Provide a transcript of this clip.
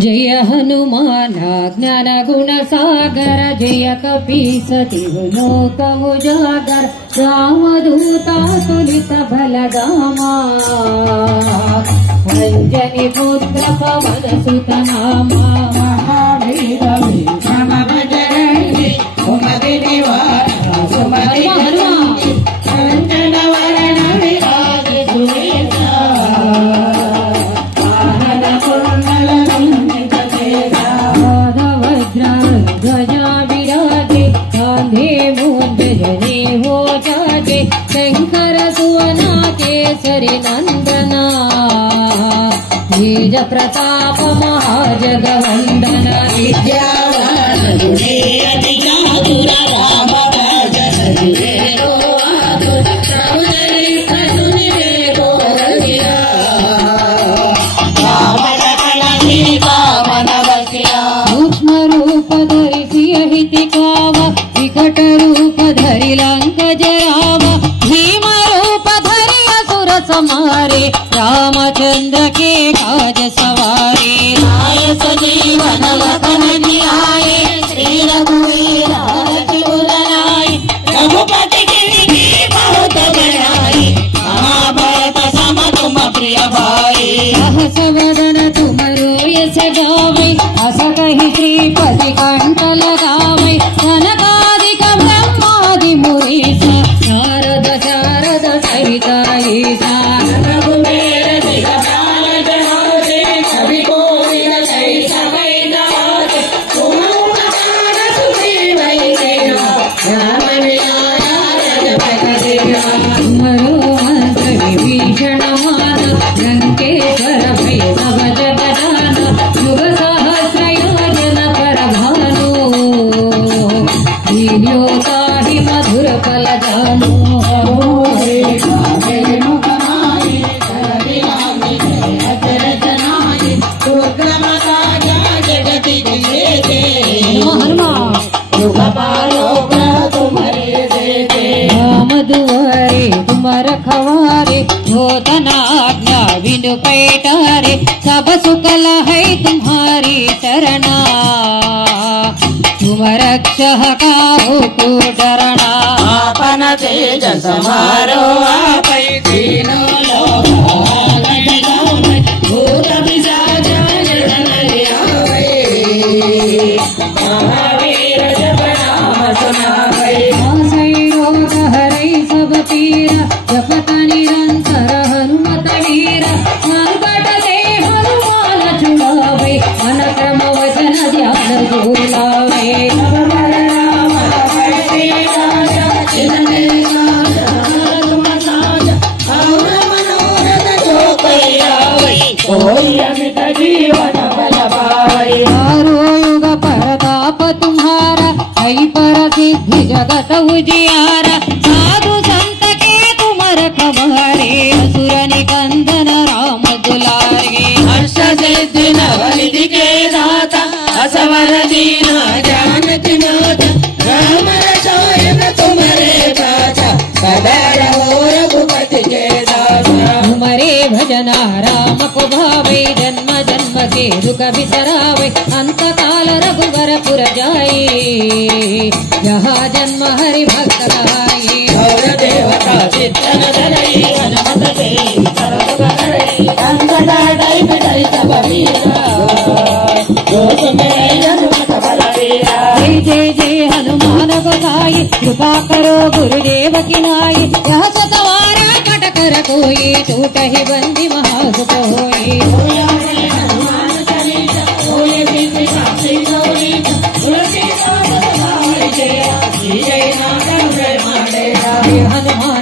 जय हनुमान ज्ञान गुण सागर जय कपीसति विनोद उजागर रामदूता तुलित बलगामा अंजनी पुत्र पवन सुत नामा महावीर विक्रम बजरंगी सुमति निवार सुमति अंजन वरण विराज सुवेशा ध्वजा विराजे कांधे मूंज जने हो जागे शंकर सुवना केसरी नंदना तेज प्रताप महाजगवंदना विद्यावान गुणे अति चातुर राम काज सजीवेरो आतुर प्रभु चरित्र सुनिरे गोरखिया राम लखन सीता मन बसिया सूक्ष्म रूप धरि सियहिति कावा विकट रूप धरि लंक जरावा भीम रूप धरि असुर समारे रामचंद्र के काज सवारे आय सजीवन लखन जियाए श्री रघुवीर रघुवर लाए रघुपति गिरि बहुत बड़ाई महाभारत सम तुम प्रिय भाई सहस वदन तुमरो यश गावै अस कहि श्रीपति कंठ लगावै सनकादिक ब्रह्मादि मुनीश नारद शारद सहित ईशा रघुवीर दिगपाल जहारे कवि कोविद सहित वैदात तुम उपकार सुग्रीवै देवा राम मिलाया रघुपति देवा तुमरो हंस विभीषण मान लंकेश्वर भय सब जग जान युग सहस्र योजन पर भानु लील्योताहि मधुर फल जानु दुआरे तुम रखवारे होतनाज्ञा बिनु पैटारे सब सुकल है तुम्हारी शरणा तुम रक्षः काहू को डरना आपन तेज समारो आपै तीनों लोक भूत पिशाच जन लियावै महावीर जप नाम सुनावै सब पीरा जपत निरंतर हनुमत वीरा संकट से हनुमान छुड़ावे मन क्रम वचन ध्यान झूलावे राम कोई अमित जीवन बल पावे चारों युग परताप तुम्हारा है पर सिद्धि जगत उजियारा साधु संत के तुम रखवारे असुर निकंदन राम दुलारे हर्ष सिद्धि नवनिधि के दाता असवर दीना जानति नाथा राम रसायन तुम्हारे पाचा सदा रहो रघुपति के दासा तुम्हारे भजना राम को भावे जन्म जन्म के दुख बिसरावे अंत काल रघुवर पुर जाए यहाँ जन्म हरि भक्त कहाए और देवता चित्तन धरई हनुमत से सरल बहरई अंगद हटाई पिटाई सब वीरा जो सुने हनुमत बलवीरा जय जय जय हनुमान गोसाई कृपा करो गुरुदेव की नाई यह सतवारा कट कर कोई टूट ही बंदी महासुख होई हनुमान चालीसा बोले बीती साक्षी गौरी तुलसी जय नाम हनुमान